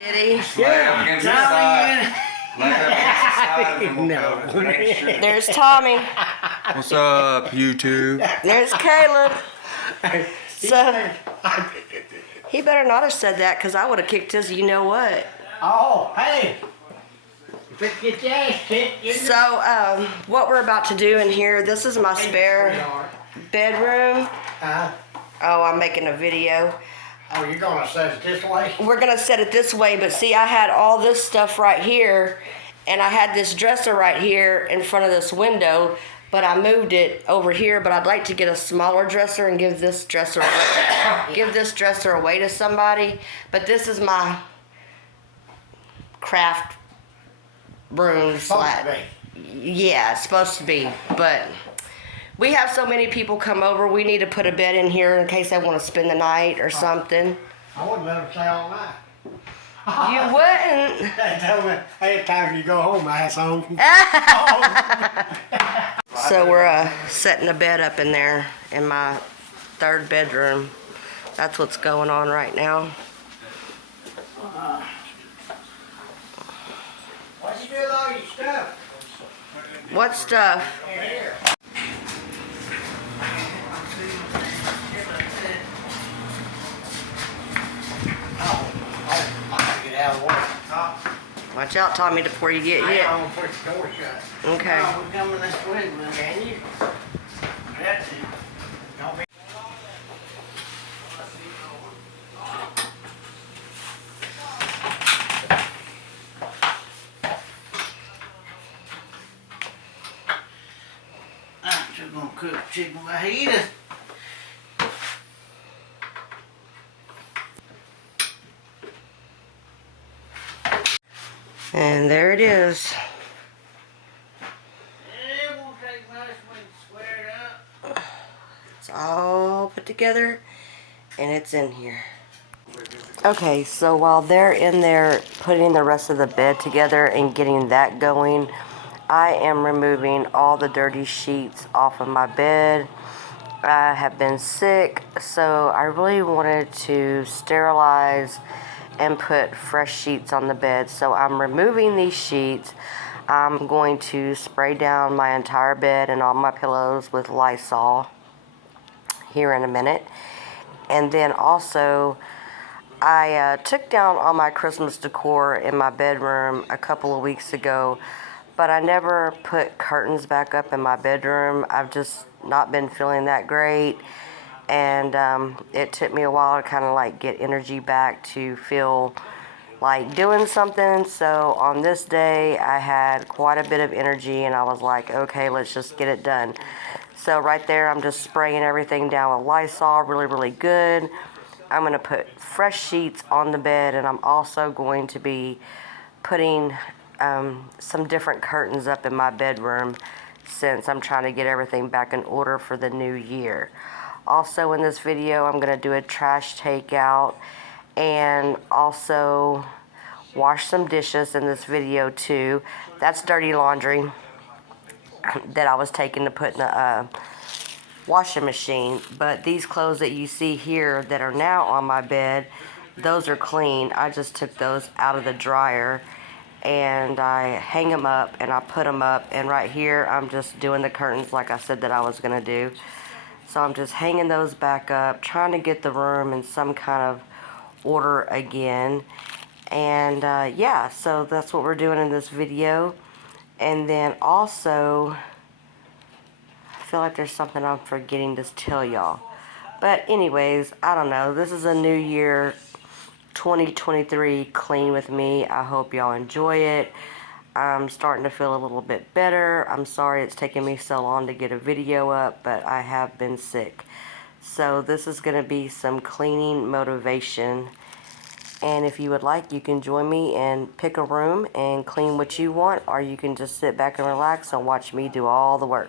Did he? Yeah. There's Tommy. What's up, YouTube? There's Caleb. So, he better not have said that because I would have kicked his you know what. Oh, hey. Get your ass kicked. So, what we're about to do in here, this is my spare bedroom. Oh, I'm making a video. Oh, you're gonna set it this way? We're gonna set it this way, but see, I had all this stuff right here, and I had this dresser right here in front of this window, but I moved it over here. But I'd like to get a smaller dresser and give this dresser away to somebody. But this is my craft room slide. Yeah, it's supposed to be, but we have so many people come over. We need to put a bed in here in case they want to spend the night or something. I wouldn't let them stay all night. You wouldn't. Tell me, hey, time you go home, asshole. So we're setting a bed up in there in my third bedroom. That's what's going on right now. What you do with all your stuff? What stuff? Here. Out of work. Watch out, Tommy, before you get hit. I'm gonna put the door shut. Okay. Oh, we're coming this way, man. Can you? That's it. Don't be. I'm just gonna cook chicken fajitas. And there it is. It won't take much when you square it up. It's all put together, and it's in here. Okay, so while they're in there putting the rest of the bed together and getting that going, I am removing all the dirty sheets off of my bed. I have been sick, so I really wanted to sterilize and put fresh sheets on the bed. So I'm removing these sheets. I'm going to spray down my entire bed and all my pillows with Lysol here in a minute. And then also, I took down all my Christmas decor in my bedroom a couple of weeks ago, but I never put curtains back up in my bedroom. I've just not been feeling that great. And it took me a while to kind of like get energy back to feel like doing something. So on this day I had quite a bit of energy, and I was like, okay, let's just get it done. So right there, I'm just spraying everything down with Lysol really good. I'm going to put fresh sheets on the bed, and I'm also going to be putting some different curtains up in my bedroom since I'm trying to get everything back in order for the new year. Also in this video, I'm going to do a trash takeout and also wash some dishes in this video too. That's dirty laundry that I was taking to put in the washing machine. But these clothes that you see here that are now on my bed, those are clean. I just took those out of the dryer and I hang them up and I put them up. And right here, I'm just doing the curtains like I said that I was going to do. So I'm just hanging those back up, trying to get the room in some kind of order again. And yeah, so that's what we're doing in this video. And then also, I feel like there's something I'm forgetting to tell y'all. But anyways, I don't know. This is a new year, 2023, clean with me. I hope y'all enjoy it. I'm starting to feel a little bit better. I'm sorry it's taken me so long to get a video up, but I have been sick. So this is going to be some cleaning motivation. And if you would like, you can join me and pick a room and clean what you want, or you can just sit back and relax and watch me do all the work.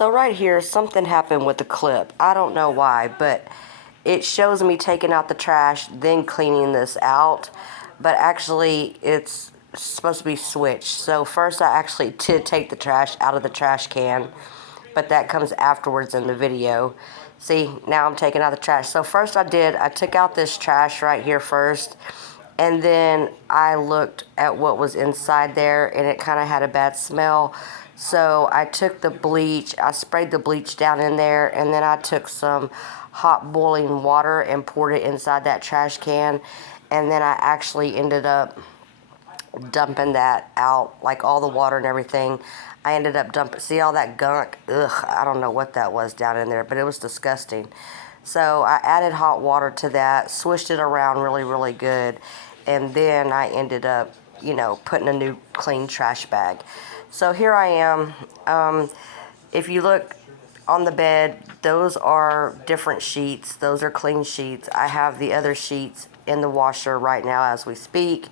So right here, something happened with the clip. I don't know why, but it shows me taking out the trash, then cleaning this out. But actually, it's supposed to be switched. So first I actually did take the trash out of the trash can, but that comes afterwards in the video. See, now I'm taking out the trash. So first I took out this trash right here first, and then I looked at what was inside there, and it kind of had a bad smell. So I took the bleach, I sprayed the bleach down in there, and then I took some hot boiling water and poured it inside that trash can, and then I actually ended up dumping that out, like all the water and everything. I ended up dumping, see all that gunk? Ugh, I don't know what that was down in there, but it was disgusting. So I added hot water to that, swished it around really, really good, and then I ended up, you know, putting a new clean trash bag. So here I am. If you look on the bed, those are different sheets. Those are clean sheets. I have the other sheets in the washer right now as we speak.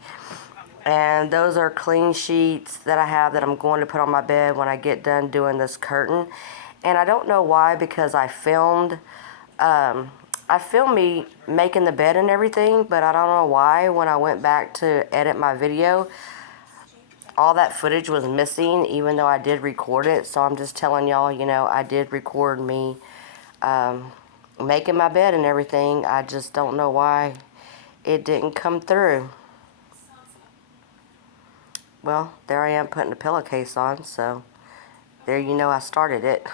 And those are clean sheets that I have that I'm going to put on my bed when I get done doing this curtain. And I don't know why, because I filmed me making the bed and everything, but I don't know why when I went back to edit my video, all that footage was missing, even though I did record it. So I'm just telling y'all, you know, I did record me making my bed and everything. I just don't know why it didn't come through. Well, there I am putting the pillowcase on, so there you know I started it.